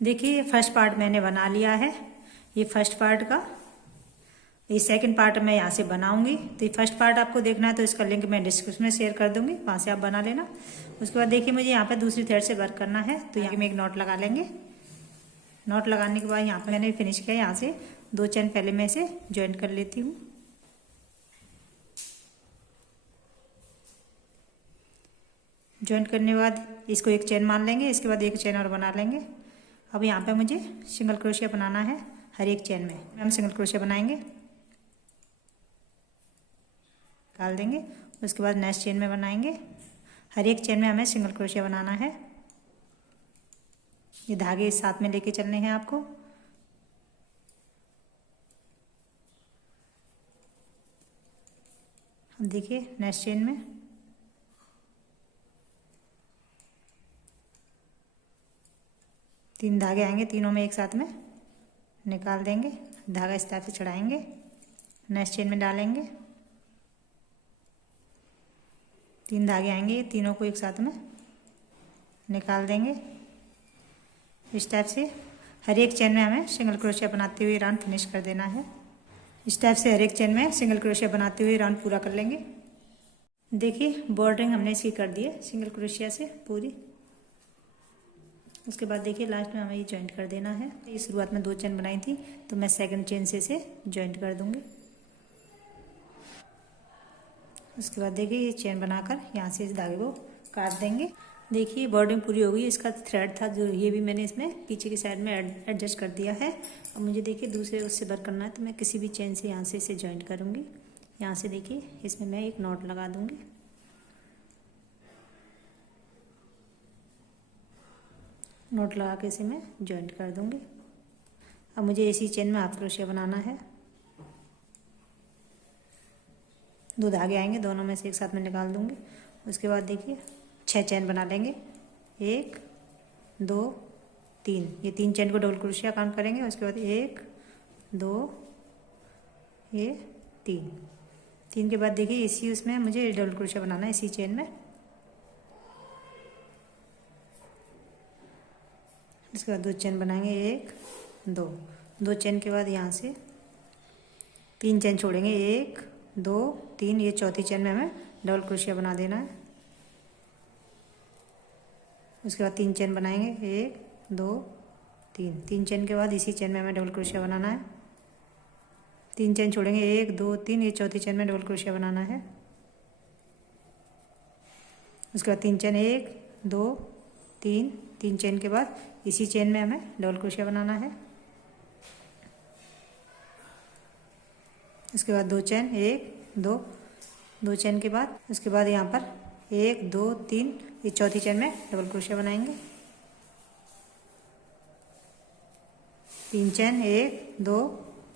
देखिए first part मैंने बना लिया है। ये फर्स्ट पार्ट का, ये सेकंड पार्ट मैं यहाँ से बनाऊंगी। तो ये फर्स्ट पार्ट आपको देखना है तो इसका लिंक मैं डिस्क्रिप्शन में शेयर कर दूंगी, वहाँ से आप बना लेना। उसके बाद देखिए मुझे यहाँ पे दूसरी थ्रेड से वर्क करना है, तो यहाँ में एक नॉट लगा लेंगे। नॉट लगाने के बाद यहाँ पे मैंने फिनिश किया, यहाँ से 2 चेन पहले मैं इसे ज्वाइंट कर लेती हूँ। ज्वाइंट करने के बाद इसको एक चेन मान लेंगे, इसके बाद एक चेन और बना लेंगे। अब यहाँ पे मुझे सिंगल क्रोशिया बनाना है। हर एक चेन में हम सिंगल क्रोशिया बनाएंगे, डाल देंगे। उसके बाद नेक्स्ट चेन में बनाएंगे। हर एक चेन में हमें सिंगल क्रोशिया बनाना है। ये धागे साथ में लेके चलने हैं आपको। अब देखिए नेक्स्ट चेन में तीन धागे आएंगे, तीनों में एक साथ में निकाल देंगे, धागा इस तरह से चढ़ाएंगे, नेक्स्ट चेन में डालेंगे। तीन धागे आएंगे, तीनों को एक साथ में निकाल देंगे। इस टाइप से हर एक चेन में हमें सिंगल क्रोशिया बनाते हुए राउंड फिनिश कर देना है। इस टाइप से हर एक चेन में सिंगल क्रोशिया बनाते हुए राउंड पूरा कर लेंगे। देखिए बॉर्डरिंग हमने इसकी कर दी है सिंगल क्रोशिया से पूरी। उसके बाद देखिए लास्ट में हमें ये ज्वाइंट कर देना है। ये शुरुआत में 2 चेन बनाई थी, तो मैं सेकंड चेन से इसे ज्वाइंट कर दूंगी। उसके बाद देखिए ये चेन बनाकर यहाँ से इस धागे को काट देंगे। देखिए बॉर्डरिंग पूरी हो गई। इसका थ्रेड था जो, ये भी मैंने इसमें पीछे की साइड में एडजस्ट कर दिया है। अब मुझे देखिए दूसरे उससे वर्क करना है, तो मैं किसी भी चेन से यहाँ से इसे ज्वाइंट करूँगी। यहाँ से देखिए इसमें मैं एक नॉट लगा दूँगी। नोट लगा के इसे मैं ज्वाइंट कर दूंगी। अब मुझे इसी चेन में हाफ क्रोशिया बनाना है। 2 धागे आएंगे, दोनों में से एक साथ में निकाल दूंगी। उसके बाद देखिए 6 चेन बना लेंगे। 1 2 3, ये 3 चेन को डबल क्रोशिया काउंट करेंगे। उसके बाद 1 2 ये 3, 3 के बाद देखिए इसी उसमें मुझे डबल क्रोशिया बनाना है इसी चेन में। इसके बाद 2 चेन बनाएंगे, 1 2 चेन के बाद यहाँ से 3 चेन छोड़ेंगे, 1 2 3, ये चौथी चेन में हमें डबल क्रोशिया बना देना है। उसके बाद 3 चेन बनाएंगे, 1 2 3 चेन के बाद इसी चेन में हमें डबल क्रोशिया बनाना है। 3 चेन छोड़ेंगे, 1 2 3, ये चौथी चेन में डबल क्रोशिया बनाना है। उसके बाद 3 चेन, 1 2 3 चेन के बाद इसी चेन में हमें डबल क्रोशिया बनाना है। उसके बाद 2 चेन, 1 2 चेन के बाद उसके बाद यहाँ पर 1 2 3, ये चौथी चेन में डबल क्रोशिया बनाएंगे। 3 चेन, 1 2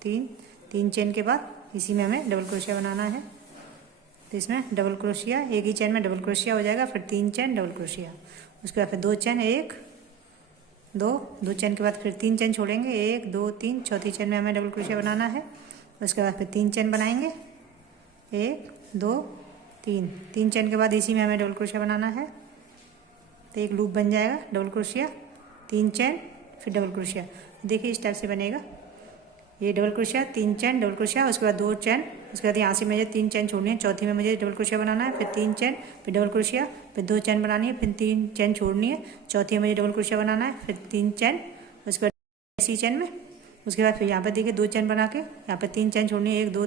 3 चेन के बाद इसी में हमें डबल क्रोशिया बनाना है। तो इसमें डबल क्रोशिया, एक ही चेन में डबल क्रोशिया हो जाएगा, फिर 3 चेन डबल क्रोशिया। उसके बाद फिर 2 चेन, 1 2 चेन के बाद फिर 3 चेन छोड़ेंगे, 1 2 3, चौथी चेन में हमें डबल क्रोशिया बनाना है। उसके बाद फिर 3 चेन बनाएंगे, 1 2 3 चेन के बाद इसी में हमें डबल क्रोशिया बनाना है। तो एक लूप बन जाएगा डबल क्रोशिया, 3 चेन फिर डबल क्रोशिया। देखिए इस टाइप से बनेगा ये double crochet, 3 chain double crochet. उसके बाद 2 चेन, उसके बाद यहाँ से मुझे 3 चेन छोड़नी है, चौथी में मुझे डबल क्रोशिया बनाना है, फिर 3 चेन फिर डबल क्रोशिया, फिर 2 चेन बनानी है, फिर 3 चेन छोड़नी है, चौथी में मुझे डबल क्रोशिया बनाना है, फिर 3 चेन। उसके बाद इसी चेन में उसके बाद फिर यहाँ पर देखिए 2 चेन बना के यहाँ पर 3 चेन छोड़नी है, 1 2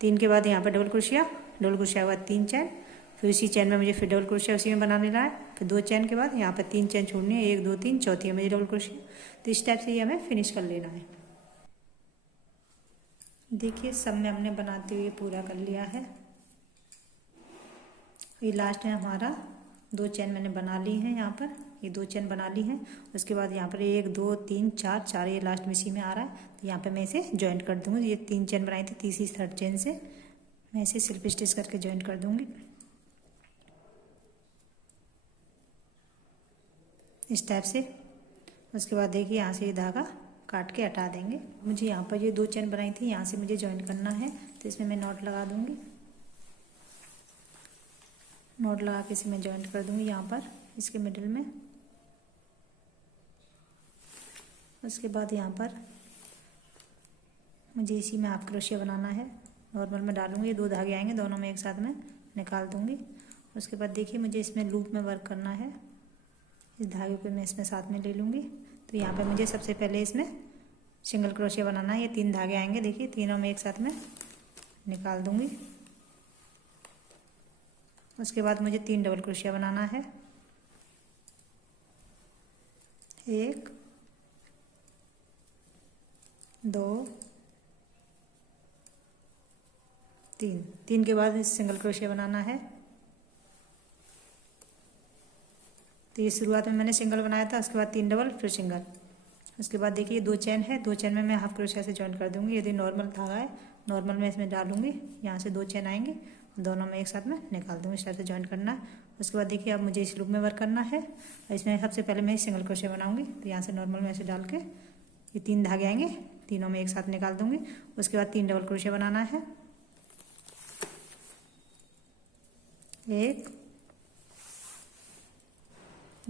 3 के बाद यहाँ पर डबल क्रोशिया के बाद 3 चेन, फिर उसी चेन में मुझे फिर डबल क्रोशिया उसी में बना लेना है। फिर 2 चेन के बाद यहाँ पर 3 चेन छोड़नी है, 1 2 3, चौथी में मुझे डबल क्रोशिया। तो इस टाइप से ये हमें फिनिश कर लेना है। देखिए सब में हमने बनाते हुए पूरा कर लिया है। ये लास्ट है हमारा 2 चेन मैंने बना ली हैं, यहाँ पर ये 2 चेन बना ली हैं। उसके बाद यहाँ पर 1 2 3 4 ये लास्ट में इसी में आ रहा है, तो यहाँ पे मैं इसे ज्वाइंट कर दूँगी। ये 3 चेन बनाई थी, तीसरी थर्ड चेन से मैं इसे सिल्प स्टिच करके ज्वाइंट कर दूँगी इस टाइप से। उसके बाद देखिए यहाँ से ये धागा काट के हटा देंगे। मुझे यहाँ पर ये 2 चेन बनाई थी, यहाँ से मुझे ज्वाइंट करना है, तो इसमें मैं नॉट लगा दूँगी। नॉट लगा के इसे मैं ज्वाइंट कर दूँगी यहाँ पर इसके मिडिल में। उसके बाद यहाँ पर मुझे इसी में हाफ क्रोशिया बनाना है। नॉर्मल में डालूंगी, 2 धागे आएंगे, दोनों में एक साथ में निकाल दूंगी। उसके बाद देखिए मुझे इसमें लूप में वर्क करना है। इस धागे को मैं इसमें साथ में ले लूँगी। तो यहाँ पे मुझे सबसे पहले इसमें सिंगल क्रोशिया बनाना है। ये 3 धागे आएंगे, देखिए तीनों में एक साथ में निकाल दूंगी। उसके बाद मुझे 3 डबल क्रोशिया बनाना है। 1 2 3 के बाद सिंगल क्रोशिया बनाना है। तो ये शुरुआत में मैंने सिंगल बनाया था, उसके बाद 3 डबल फिर सिंगल। उसके बाद देखिए 2 चेन है, 2 चेन में मैं हाफ क्रोशिया से जॉइन कर दूंगी। यदि नॉर्मल धागा है, नॉर्मल में इसमें डालूंगी, यहाँ से 2 चेन आएंगे, दोनों में एक साथ में निकाल दूंगी। इस टाइप से जॉइन करना। उसके बाद देखिए अब मुझे इस लूप में वर्क करना है। इसमें सबसे पहले मैं सिंगल क्रोशिया बनाऊंगी। तो यहाँ से नॉर्मल में ऐसे डाल के ये 3 धागे आएंगे, तीनों में एक साथ निकाल दूंगी। उसके बाद 3 डबल क्रोशिया बनाना है। 1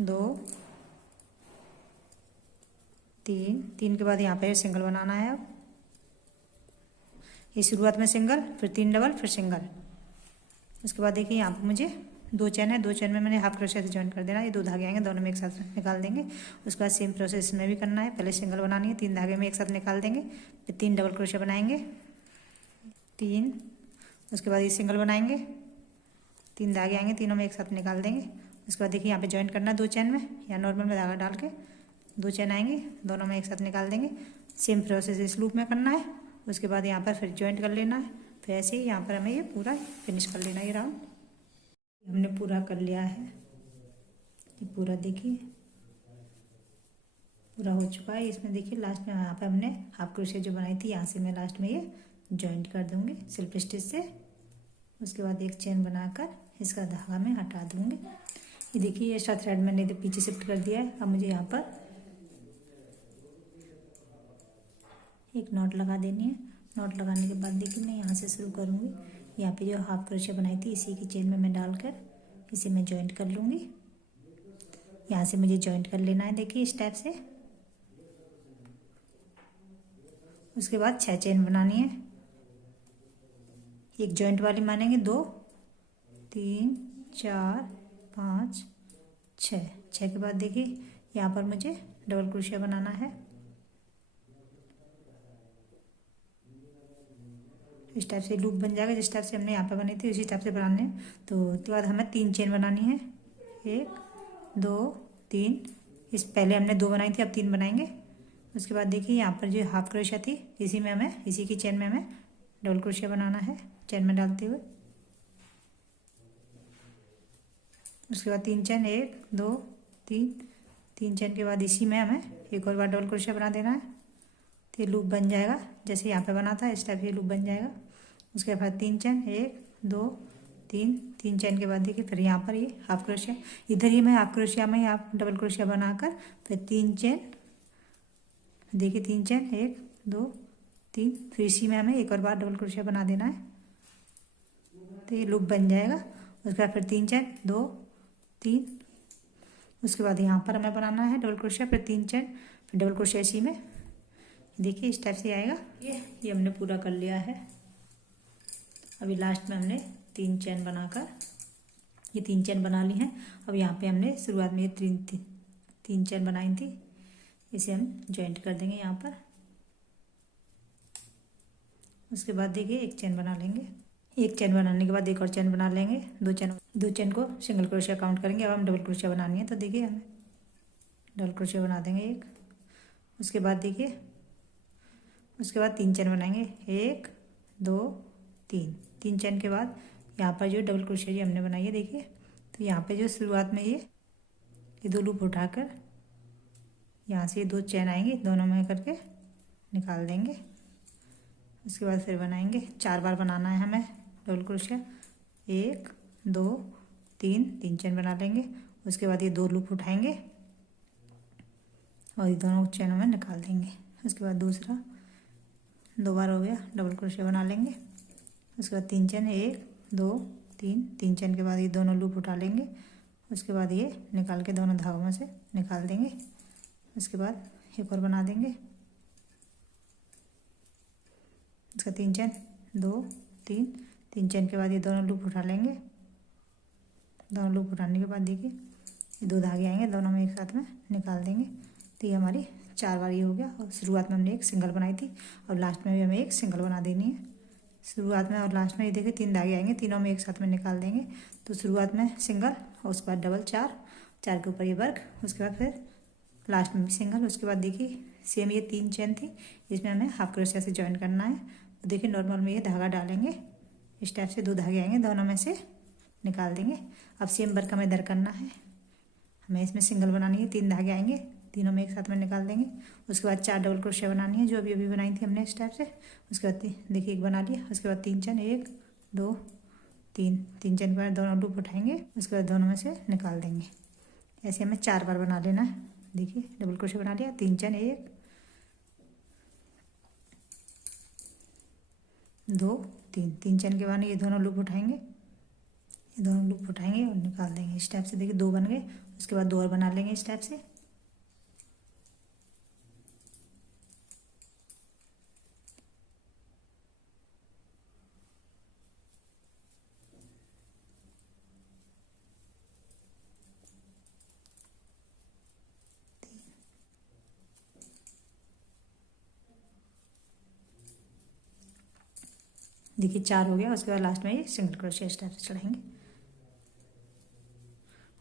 2 3 के बाद यहाँ पे सिंगल बनाना है। अब ये शुरुआत में सिंगल, फिर 3 डबल, फिर सिंगल। उसके बाद देखिए यहाँ पे मुझे 2 चेन है, 2 चेन में मैंने हाफ क्रोशिया से जॉइन कर देना। ये 2 धागे आएंगे, दोनों में एक साथ निकाल देंगे। उसके बाद सेम प्रोसेस में भी करना है। पहले सिंगल बनानी है, 3 धागे में एक साथ निकाल देंगे, फिर 3 डबल क्रोशिया बनाएंगे 3। उसके बाद ये सिंगल बनाएंगे, 3 धागे आएंगे, तीनों में एक साथ निकाल देंगे। उसके बाद देखिए यहाँ पे जॉइन करना है 2 चेन में, या नॉर्मल में धागा डाल के 2 चेन आएंगे, दोनों में एक साथ निकाल देंगे। सेम प्रोसेस इस लूप में करना है। उसके बाद यहाँ पर फिर जॉइंट कर लेना है। फिर ऐसे ही यहाँ पर हमें ये पूरा फिनिश कर लेना है। ये राउंड हमने पूरा कर लिया है। ये पूरा देखिए पूरा हो चुका है। इसमें देखिए लास्ट में यहाँ पर हमने हाफ क्रोशिया जो बनाई थी, यहाँ से मैं लास्ट में ये जॉइंट कर दूँगी सिल्प स्टिच से। उसके बाद एक चेन बनाकर इसका धागा मैं हटा दूँगी। ये देखिए ये एक्स्ट्रा थ्रेड मैंने पीछे शिफ्ट कर दिया है। अब मुझे यहाँ पर एक नॉट लगा देनी है। नॉट लगाने के बाद देखिए मैं यहाँ से शुरू करूँगी। यहाँ पे जो हाफ क्रोशिया बनाई थी, इसी की चेन में मैं डालकर इसे मैं जॉइंट कर लूँगी। यहाँ से मुझे जॉइंट कर लेना है, देखिए इस टाइप से। उसके बाद 6 चेन बनानी है। एक जॉइंट वाली मानेंगे, 2 3 4 5 6। 6 के बाद देखिए यहाँ पर मुझे डबल क्रोशिया बनाना है। इस टाइप से लूप बन जाएगा, जिस टाइप से हमने यहाँ पे बनी थी उसी टाइप से बनाने हैं। तो उसके बाद हमें 3 चेन बनानी है। 1 2 3। इस पहले हमने 2 बनाई थी, अब 3 बनाएंगे। उसके बाद देखिए यहाँ पर जो हाफ क्रोशिया थी, इसी में हमें, इसी की चेन में हमें डबल क्रोशिया बनाना है, चेन में डालते हुए। उसके बाद 3 चेन, 1 2 3 चेन के बाद इसी में हमें एक और बार डबल क्रोशिया बना देना है। तो ये लूप बन जाएगा, जैसे यहाँ पे बना था इस टाइप ये लूप बन जाएगा। उसके बाद 3 चेन, 1 2 3 चेन के बाद देखिए फिर यहाँ पर ये हाफ क्रोशिया, इधर ही मैं हाफ क्रोशिया में हाफ डबल क्रोशिया बनाकर फिर 3 चेन, देखिए 3 चेन, 1 2 3। फिर इसी में हमें एक और बार डबल क्रोशिया बना देना है। तो ये लूप बन जाएगा। उसके बाद फिर 3 चेन, 2 3। उसके बाद यहाँ पर हमें बनाना है डबल क्रोशिया, फिर 3 चेन, फिर डबल क्रोशिया इसी में। देखिए इस टाइप से आएगा। ये हमने पूरा कर लिया है। अभी लास्ट में हमने 3 चेन बनाकर ये 3 चेन बना ली हैं। अब यहाँ पे हमने शुरुआत में ये 3 चेन बनाई थी, इसे हम जॉइंट कर देंगे यहाँ पर। उसके बाद देखिए एक चेन बना लेंगे। एक चेन बनाने के बाद एक और चेन बना लेंगे। 2 चेन को सिंगल क्रोशिया काउंट करेंगे। अब हम डबल क्रोशिया बनानी है, तो देखिए हमें डबल क्रोशिया बना देंगे एक। उसके बाद देखिए उसके बाद 3 चेन बनाएंगे, 1 2 3 चेन के बाद यहाँ पर जो डबल क्रोशिया जी हमने बनाई है देखिए, तो यहाँ पे जो शुरुआत में ये 2 लूप उठाकर यहाँ से 2 चेन आएंगे, दोनों में करके निकाल देंगे। उसके बाद फिर बनाएंगे, 4 बार बनाना है हमें डबल क्रोशिया। 1 2 3 चेन बना लेंगे। उसके बाद ये 2 लूप उठाएंगे और ये दोनों चेनों में निकाल देंगे। उसके बाद दूसरा 2 बार हो गया, डबल क्रोशिया बना लेंगे। उसके बाद 3 चेन, 1 2 3 चेन के बाद ये दोनों लूप उठा लेंगे। उसके बाद ये निकाल के दोनों धागों में से निकाल देंगे। उसके बाद एक और बना देंगे। इसका 3 चेन 2 3, 3 चेन के बाद ये दोनों लूप उठा लेंगे। दोनों लूप उठाने के बाद देखिए ये 2 धागे आएंगे, दोनों में एक साथ में निकाल देंगे। तो ये हमारी 4 बार ये हो गया। और शुरुआत में हमने एक सिंगल बनाई थी और लास्ट में भी हमें एक सिंगल बना देनी है। शुरुआत में और लास्ट में ये देखिए 3 धागे आएंगे, तीनों में एक साथ में निकाल देंगे। तो शुरुआत में सिंगल और उसके बाद डबल 4, 4 के ऊपर ये वर्ग, उसके बाद फिर लास्ट में भी सिंगल। उसके बाद देखिए सेम ये 3 चेन थी, इसमें हमें हाफ क्रोशिया से ज्वाइन करना है। तो देखिए नॉर्मल में ये धागा डालेंगे, इस टाइप से 2 धागे आएंगे, दोनों में से निकाल देंगे। अब सेम वर्क हमें इधर करना है, हमें इसमें सिंगल बनानी है। 3 धागे आएंगे, तीनों में एक साथ में निकाल देंगे। उसके बाद 4 डबल क्रोशिया बनानी है, जो अभी अभी बनाई थी हमने इस टाइप से। उसके बाद देखिए एक बना लिया। उसके बाद 3 चेन 1 2 3, 3 चेन के बाद दोनों लूप उठाएंगे, उसके बाद दोनों में से निकाल देंगे। ऐसे हमें 4 बार बना लेना है। देखिए डबल क्रोशिया बना लिया, 3 चेन 1 2 3, 3 चेन के बाद ये दोनों लूप उठाएंगे, ये दोनों लूप उठाएंगे और निकाल देंगे इस टाइप से। देखिए 2 बन गए। उसके बाद 2 और बना लेंगे इस टाइप से। देखिए 4 हो गया। उसके बाद लास्ट में ये सिंगल क्रोशिया इस टाइप से चढ़ाएंगे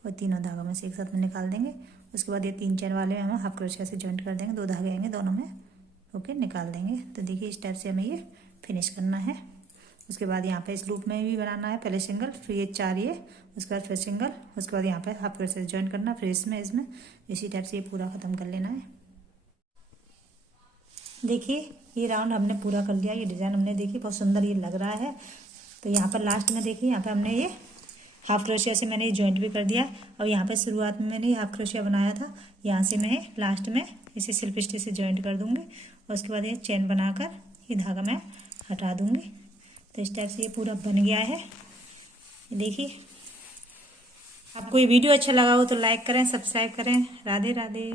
और तीनों धागों में से एक साथ में निकाल देंगे। उसके बाद ये 3 चेन वाले हम हाफ क्रोशिया से जॉइंट कर देंगे, 2 धागे आएंगे, दोनों में ओके निकाल देंगे। तो देखिए इस टाइप से हमें ये फिनिश करना है। उसके बाद यहाँ पे इस लूप में भी बनाना है, पहले सिंगल, फिर ये 4 ये, उसके बाद फिर सिंगल, उसके बाद यहाँ पे हाफ क्रोशिया से जॉइन करना, फिर इसमें इसी टाइप से ये पूरा ख़त्म कर लेना है। देखिए ये राउंड हमने पूरा कर लिया। ये डिज़ाइन हमने देखी बहुत सुंदर ये लग रहा है। तो यहाँ पर लास्ट में देखिए यहाँ पे हमने ये हाफ क्रोशिया से मैंने ये जॉइंट भी कर दिया। और यहाँ पे शुरुआत में मैंने हाफ क्रोशिया बनाया था, यहाँ से मैं लास्ट में इसे स्लिप स्टिच से जॉइंट कर दूँगी और उसके बाद ये चेन बनाकर ये धागा मैं हटा दूँगी। तो इस टाइप से ये पूरा बन गया है। देखिए आपको ये वीडियो अच्छा लगा हो तो लाइक करें, सब्सक्राइब करें। राधे राधे।